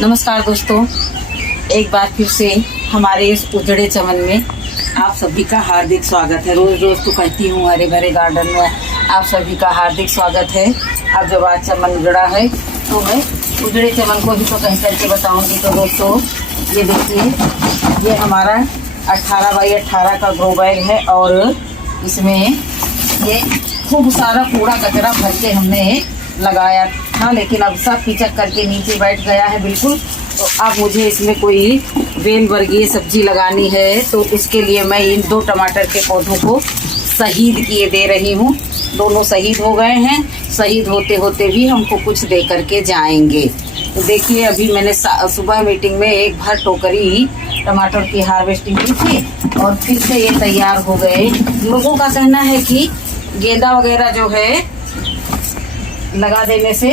नमस्कार दोस्तों, एक बार फिर से हमारे इस उजड़े चमन में आप सभी का हार्दिक स्वागत है। रोज रोज तो कहती हूँ हरे भरे गार्डन में आप सभी का हार्दिक स्वागत है। अब जब आज चमन उजड़ा है तो मैं उजड़े चमन को ही तो कह करके बताऊंगी। तो दोस्तों ये देखिए, ये हमारा 18 बाई 18 का ग्रो बैग है और इसमें ये खूब सारा कूड़ा कचरा भर के हमने लगाया था, लेकिन अब सब पिचक करके नीचे बैठ गया है बिल्कुल। तो अब मुझे इसमें कोई बेल वर्गीय सब्जी लगानी है, तो उसके लिए मैं इन 2 टमाटर के पौधों को शहीद किए दे रही हूँ। दोनों शहीद हो गए हैं। शहीद होते होते भी हमको कुछ दे करके जाएंगे। तो देखिए, अभी मैंने सुबह मीटिंग में एक भर टोकरी टमाटर की हार्वेस्टिंग की थी और फिर से ये तैयार हो गए। लोगों का कहना है कि गेंदा वगैरह जो है लगा देने से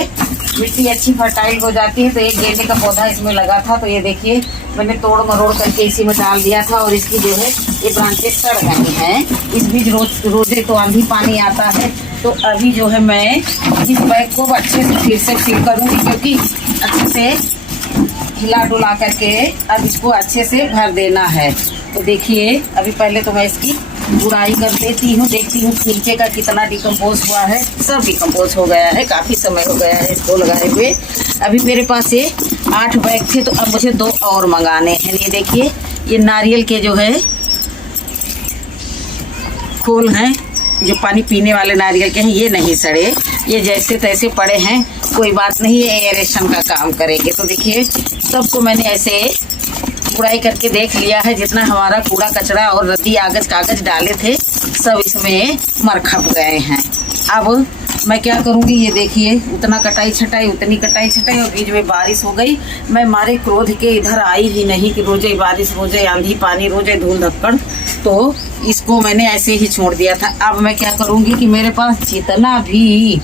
मिट्टी अच्छी फर्टाइल हो जाती है। तो एक गेंदे का पौधा इसमें लगा था, तो ये देखिए मैंने तोड़ मरोड़ करके इसी में डाल दिया था और इसकी जो है ये ब्रांचेस सड़ गई हैं। इस बीच रोजे तो आंधी पानी आता है। तो अभी जो है मैं इस बैग को अच्छे से फिर से फिल करूँगी, क्योंकि अच्छे से हिला डुला करके अब इसको अच्छे से भर देना है। तो देखिए, अभी पहले तो मैं इसकी गुड़ाई कर देती हूँ, देखती हूँ नीचे का कितना डिकम्पोज हुआ है। सब डिकम्पोज हो गया है, काफ़ी समय हो गया है इसको लगाए हुए। अभी मेरे पास ये 8 बैग थे, तो अब मुझे 2 और मंगाने हैं। ये देखिए, ये नारियल के जो है खोल हैं, जो पानी पीने वाले नारियल के हैं, ये नहीं सड़े, ये जैसे तैसे पड़े हैं। कोई बात नहीं, ये एयरेशन का काम करेंगे। तो देखिए, सबको मैंने ऐसे गुड़ाई करके देख लिया है। जितना हमारा कूड़ा कचरा और रद्दी कागज डाले थे सब इसमें मर खप गए हैं। अब मैं क्या करूँगी, ये देखिए, उतना कटाई छटाई उतनी कटाई छटाई और बीच में बारिश हो गई। मैं मारे क्रोध के इधर आई ही नहीं कि रोजे बारिश, रोजे आंधी पानी, रोजे धूल धक्कड़। तो इसको मैंने ऐसे ही छोड़ दिया था। अब मैं क्या करूँगी कि मेरे पास जितना भी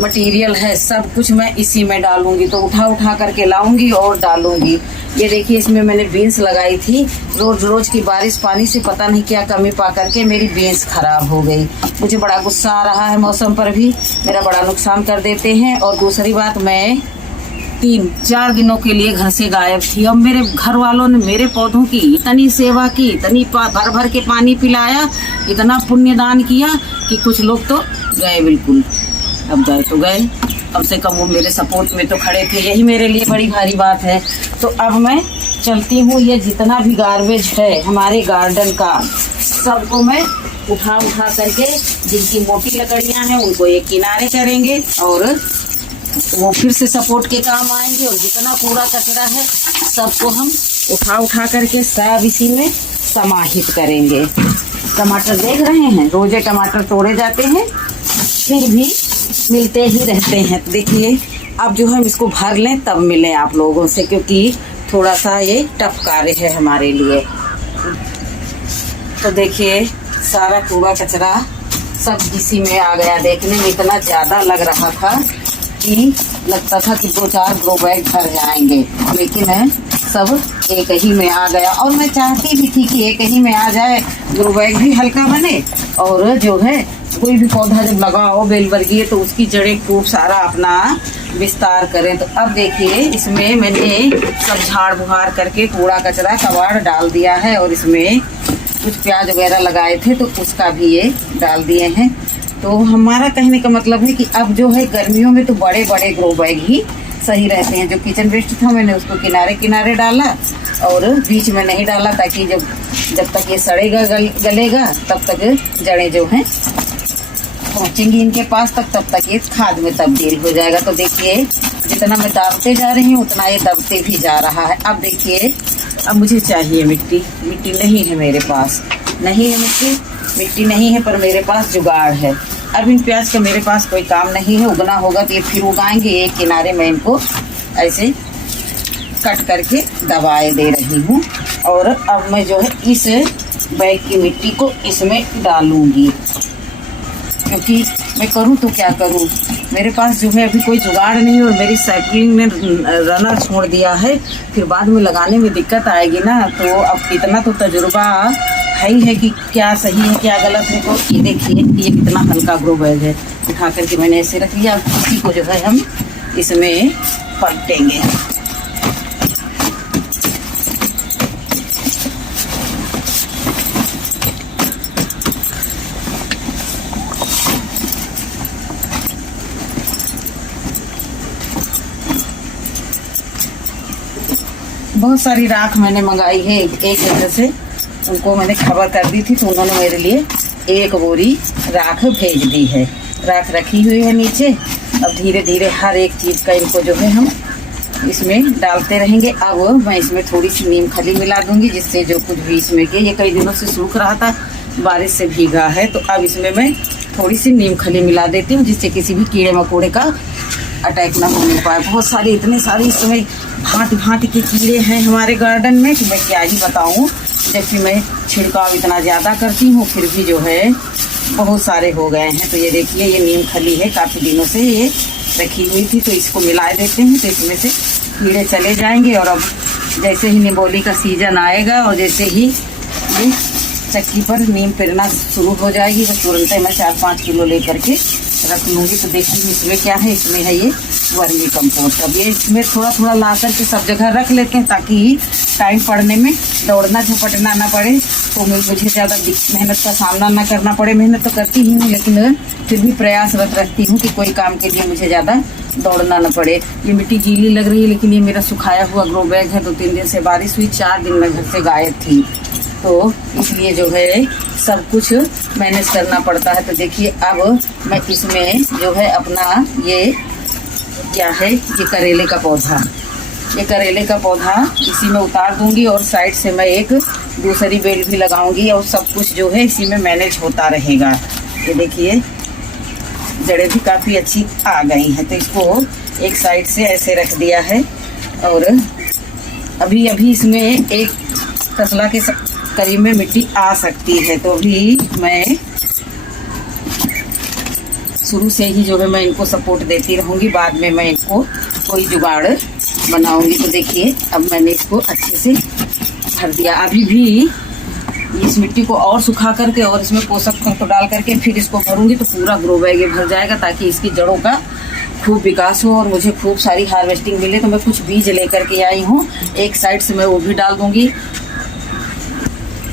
मटेरियल है सब कुछ मैं इसी में डालूंगी। तो उठा उठा करके लाऊंगी और डालूंगी। ये देखिए, इसमें मैंने बीन्स लगाई थी। रोज रोज की बारिश पानी से पता नहीं क्या कमी पा करके मेरी बीन्स खराब हो गई। मुझे बड़ा गुस्सा आ रहा है, मौसम पर भी मेरा बड़ा नुकसान कर देते हैं। और दूसरी बात, मैं 3-4 दिनों के लिए घर से गायब थी। अब मेरे घर वालों ने मेरे पौधों की इतनी सेवा की, इतनी भर भर के पानी पिलाया, इतना पुण्यदान किया कि कुछ लोग तो गए बिल्कुल। अब गए तो गए, कम से कम वो मेरे सपोर्ट में तो खड़े थे, यही मेरे लिए बड़ी भारी बात है। तो अब मैं चलती हूँ, ये जितना भी गार्बेज है हमारे गार्डन का सबको मैं उठा करके, जिनकी मोटी लकड़ियाँ हैं उनको एक किनारे करेंगे और वो फिर से सपोर्ट के काम आएंगे। और जितना कूड़ा कचरा है सबको हम उठा करके सब इसी में समाहित करेंगे। टमाटर देख रहे हैं, रोजे टमाटर तोड़े जाते हैं फिर भी मिलते ही रहते हैं। तो देखिए, अब जो हम इसको भर लें तब मिलें आप लोगों से, क्योंकि थोड़ा सा ये टफ कार्य है हमारे लिए। तो देखिए, सारा कूड़ा कचरा सब इसी में आ गया। देखने में इतना ज़्यादा लग रहा था कि लगता था कि 2-4 ग्रो बैग भर जाएंगे, लेकिन सब एक ही में आ गया। और मैं चाहती भी थी कि एक ही में आ जाए, ग्रो बैग भी हल्का बने और जो है कोई भी पौधा जब लगाओ बेलवर्गीय तो उसकी जड़ें खूब सारा अपना विस्तार करें। तो अब देखिए, इसमें मैंने सब झाड़ बुहार करके कूड़ा कचरा कबाड़ डाल दिया है और इसमें कुछ प्याज वगैरह लगाए थे तो उसका भी ये डाल दिए हैं। तो हमारा कहने का मतलब है कि अब जो है गर्मियों में तो बड़े बड़े ग्रो बैग ही सही रहते हैं। जो किचन वेस्ट था मैंने उसको किनारे किनारे डाला और बीच में नहीं डाला, ताकि जब तक ये सड़ेगा गलेगा तब तक जड़ें जो हैं पहुँचेंगी इनके पास, तब तक ये खाद में तब्दील हो जाएगा। तो देखिए, जितना मैं दाबते जा रही हूँ उतना ये दबते भी जा रहा है। अब देखिए, अब मुझे चाहिए मिट्टी नहीं है मेरे पास, नहीं है मिट्टी नहीं है, पर मेरे पास जुगाड़ है। अब इन प्याज का मेरे पास कोई काम नहीं है, उगना होगा तो ये फिर उगाएंगे। एक किनारे में इनको ऐसे कट करके दबाए दे रही हूँ और अब मैं जो है इस बैग की मिट्टी को इसमें डालूंगी, क्योंकि मैं करूँ तो क्या करूँ, मेरे पास जो है अभी कोई जुगाड़ नहीं और मेरी साइकिलिंग ने रनर छोड़ दिया है। फिर बाद में लगाने में दिक्कत आएगी ना। तो अब इतना तो तजुर्बा है ही है कि क्या सही है क्या गलत है। तो ये देखिए, ये कितना हल्का ग्रो बैग है, उठा करके मैंने ऐसे रख लिया। इसी को जो है हम इसमें पलटेंगे। बहुत सारी राख मैंने मंगाई है एक जगह से, उनको मैंने खबर कर दी थी तो उन्होंने मेरे लिए एक बोरी राख भेज दी है। राख रखी हुई है नीचे। अब धीरे धीरे हर एक चीज़ का इनको जो है हम इसमें डालते रहेंगे। अब मैं इसमें थोड़ी सी नीम खली मिला दूंगी, जिससे जो कुछ भी इसमें के ये कई दिनों से सूख रहा था, बारिश से भीगा है, तो अब इसमें मैं थोड़ी सी नीम खली मिला देती हूँ, जिससे किसी भी कीड़े मकोड़े का अटैक ना होने पाए। बहुत सारे इतने सारे इस समय भांति भांति के कीड़े हैं हमारे गार्डन में कि मैं क्या ही बताऊँ। जबकि मैं छिड़काव इतना ज़्यादा करती हूँ फिर भी जो है बहुत सारे हो गए हैं। तो ये देखिए, ये नीम खली है, काफ़ी दिनों से ये रखी हुई थी, तो इसको मिला देते हैं तो इसमें से कीड़े चले जाएंगे। और अब जैसे ही निबोली का सीजन आएगा और जैसे ही ये चक्की पर नीम पिरना शुरू हो जाएगी तो तुरंत मैं 4-5 किलो लेकर के रख लूँगी। तो देखिए इसमें क्या है, इसमें है ये वर्मी कंपोस्ट। अब ये इसमें थोड़ा थोड़ा ला करके सब जगह रख लेते हैं ताकि टाइम पड़ने में दौड़ना झपटना ना पड़े, तो मुझे ज़्यादा मेहनत का सामना ना करना पड़े। मेहनत तो करती ही हूँ लेकिन फिर भी प्रयासरत रखती हूँ कि कोई काम के लिए मुझे ज़्यादा दौड़ना ना पड़े। ये मिट्टी गीली लग रही है लेकिन ये मेरा सुखाया हुआ ग्रो बैग है। 2-3 दिन से बारिश हुई, 4 दिन में घर से गायब थी, तो इसलिए जो है सब कुछ मैनेज करना पड़ता है। तो देखिए अब मैं इसमें जो है अपना ये क्या है, ये करेले का पौधा, ये करेले का पौधा इसी में उतार दूंगी और साइड से मैं एक दूसरी बेल भी लगाऊंगी और सब कुछ जो है इसी में मैनेज होता रहेगा। ये देखिए जड़ें भी काफ़ी अच्छी आ गई हैं, तो इसको एक साइड से ऐसे रख दिया है। और अभी अभी इसमें एक तसला के करीब में मिट्टी आ सकती है, तो अभी मैं शुरू से ही जो है मैं इनको सपोर्ट देती रहूँगी, बाद में मैं इनको कोई जुगाड़ बनाऊंगी। तो देखिए अब मैंने इसको अच्छे से भर दिया। अभी भी इस मिट्टी को और सुखा करके और इसमें पोषक तत्व डाल करके फिर इसको भरूंगी तो पूरा ग्रो बैग भर जाएगा, ताकि इसकी जड़ों का खूब विकास हो और मुझे खूब सारी हार्वेस्टिंग मिले। तो मैं कुछ बीज लेकर के आई हूँ, एक साइड से मैं वो भी डाल दूंगी।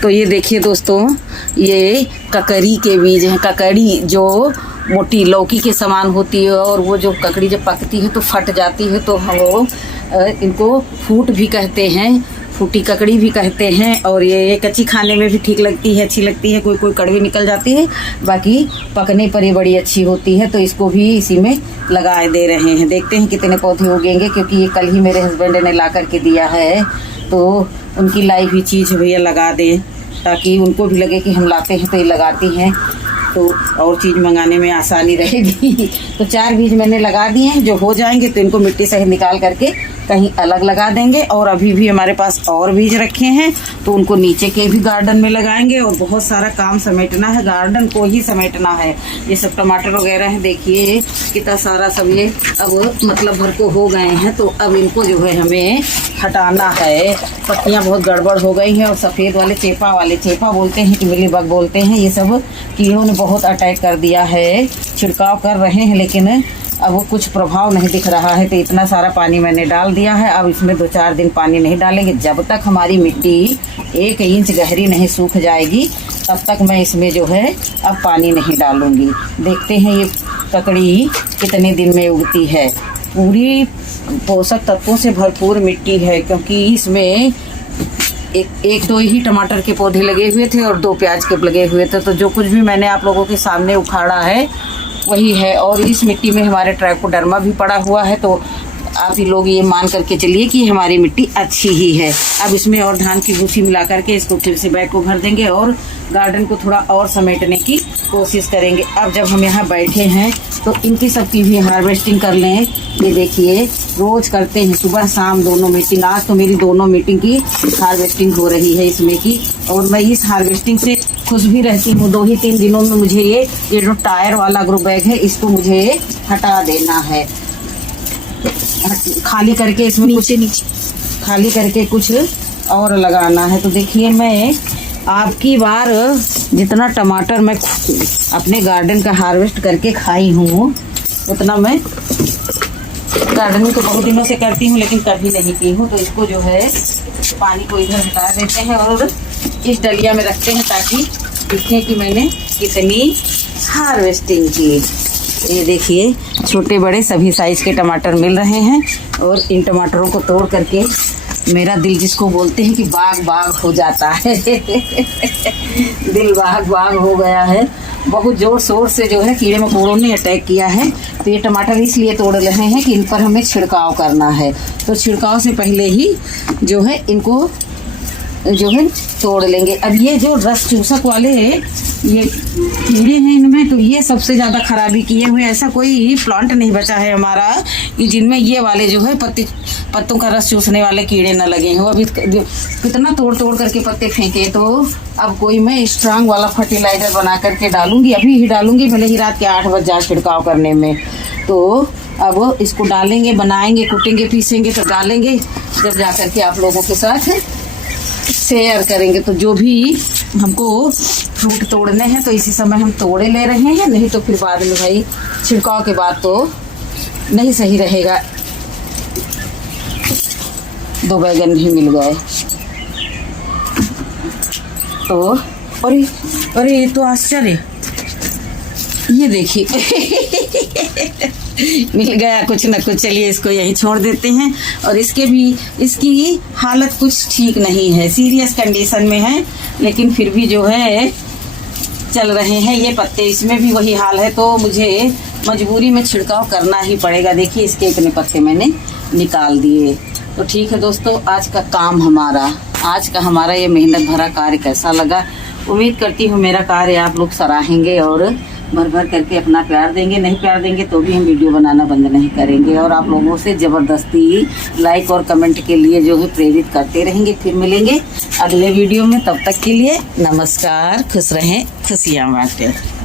तो ये देखिए दोस्तों, ये ककड़ी के बीज हैं। ककड़ी जो मोटी लौकी के समान होती है और वो जो ककड़ी जब पकती है तो फट जाती है, तो हम इनको फूट भी कहते हैं, फूटी ककड़ी भी कहते हैं। और ये कच्ची खाने में भी ठीक लगती है, अच्छी लगती है, कोई कोई कड़वी निकल जाती है, बाकी पकने पर ये बड़ी अच्छी होती है। तो इसको भी इसी में लगा दे रहे हैं। देखते हैं कितने पौधे उगेंगे, क्योंकि ये कल ही मेरे हस्बैंड ने ला करके दिया है, तो उनकी लाई हुई चीज़ भैया लगा दें, ताकि उनको भी लगे कि हम लाते हैं तो ये लगाती हैं, तो और चीज़ मंगाने में आसानी रहेगी। तो 4 बीज मैंने लगा दिए हैं, जो हो जाएंगे तो इनको मिट्टी से निकाल करके कहीं अलग लगा देंगे। और अभी भी हमारे पास और बीज रखे हैं तो उनको नीचे के भी गार्डन में लगाएंगे। और बहुत सारा काम समेटना है, गार्डन को ही समेटना है। ये सब टमाटर वगैरह हैं, देखिए कितना सारा सब ये अब मतलब भर को हो गए हैं, तो अब इनको जो है हमें हटाना है। पत्तियां बहुत गड़बड़ हो गई हैं और सफ़ेद वाले चेपा बोलते हैं कि मिलीबग बोलते हैं, ये सब कीड़ों ने बहुत अटैक कर दिया है। छिड़काव कर रहे हैं लेकिन अब वो कुछ प्रभाव नहीं दिख रहा है। तो इतना सारा पानी मैंने डाल दिया है। अब इसमें 2-4 दिन पानी नहीं डालेंगे, जब तक हमारी मिट्टी 1 इंच गहरी नहीं सूख जाएगी तब तक मैं इसमें जो है अब पानी नहीं डालूंगी। देखते हैं ये ककड़ी कितने दिन में उगती है। पूरी पोषक तत्वों से भरपूर मिट्टी है, क्योंकि इसमें एक 2 ही टमाटर के पौधे लगे हुए थे और 2 प्याज के लगे हुए थे। तो जो कुछ भी मैंने आप लोगों के सामने उखाड़ा है वही है। और इस मिट्टी में हमारे ट्राइकोडर्मा भी पड़ा हुआ है, तो आप ही लोग ये मान करके चलिए कि हमारी मिट्टी अच्छी ही है। अब इसमें और धान की भूसी मिला करके इसको फिर से बैग को भर देंगे और गार्डन को थोड़ा और समेटने की कोशिश करेंगे। अब जब हम यहाँ बैठे हैं तो इनकी सबकी भी हार्वेस्टिंग कर लें। ये देखिए रोज़ करते हैं, सुबह शाम दोनों मीटिंग। आज तो मेरी दोनों मीटिंग की हार्वेस्टिंग हो रही है इसमें की, और मैं इस हार्वेस्टिंग से खुश भी रहती हूँ। 2 ही 3 दिनों में मुझे ये जो टायर वाला ग्रो बैग है इसको मुझे हटा देना है, खाली करके इसमें नीचे खाली करके कुछ और लगाना है। तो देखिए मैं आपकी बार जितना टमाटर मैं अपने गार्डन का हार्वेस्ट करके खाई हूँ उतना मैं गार्डनिंग तो बहुत दिनों से करती हूँ लेकिन कभी नहीं की हूँ। तो इसको जो है पानी को इधर हटा देते हैं और इस डलिया में रखते हैं ताकि दिखे कि मैंने कितनी हार्वेस्टिंग की। ये देखिए छोटे बड़े सभी साइज के टमाटर मिल रहे हैं और इन टमाटरों को तोड़ करके मेरा दिल जिसको बोलते हैं कि बाग बाग हो जाता है दिल बाग बाग हो गया है। बहुत जोर शोर से जो है कीड़े मकोड़ों ने अटैक किया है। तो ये टमाटर इसलिए तोड़ रहे हैं कि इन पर हमें छिड़काव करना है। तो छिड़काव से पहले ही जो है इनको जो है तोड़ लेंगे। अब ये जो रस चूसक वाले ये कीड़े हैं इनमें, तो ये सबसे ज़्यादा खराबी किए हुए। ऐसा कोई प्लांट नहीं बचा है हमारा कि जिनमें ये वाले जो है पत्तों का रस चूसने वाले कीड़े न लगे हो। अभी कितना तोड़ तोड़ करके पत्ते फेंके। तो अब कोई मैं स्ट्रांग वाला फर्टिलाइजर बना करके डालूंगी, अभी ही डालूंगी, भले ही रात के 8 बज जाए छिड़काव करने में। तो अब इसको डालेंगे, बनाएंगे, कूटेंगे, पीसेंगे, तो डालेंगे, जब जा करके आप लोगों के साथ शेयर करेंगे। तो जो भी हमको फ्रूट तोड़ने हैं तो इसी समय हम तोड़े ले रहे हैं, नहीं तो फिर बाद में भाई छिड़काव के बाद तो नहीं सही रहेगा। 2 बैगन भी मिल गए। तो अरे ये तो आश्चर्य, ये देखिए मिल गया कुछ न कुछ। चलिए इसको यहीं छोड़ देते हैं। और इसकी हालत कुछ ठीक नहीं है, सीरियस कंडीशन में है, लेकिन फिर भी जो है चल रहे हैं ये पत्ते। इसमें भी वही हाल है, तो मुझे मजबूरी में छिड़काव करना ही पड़ेगा। देखिए इसके इतने पत्ते मैंने निकाल दिए। तो ठीक है दोस्तों, आज का हमारा ये मेहनत भरा कार्य कैसा लगा। उम्मीद करती हूँ मेरा कार्य आप लोग सराहेंगे और भर भर करके अपना प्यार देंगे। नहीं प्यार देंगे तो भी हम वीडियो बनाना बंद नहीं करेंगे, और आप लोगों से ज़बरदस्ती लाइक और कमेंट के लिए जो है प्रेरित करते रहेंगे। फिर मिलेंगे अगले वीडियो में, तब तक के लिए नमस्कार, खुश रहें, खुशियाँ बांटें।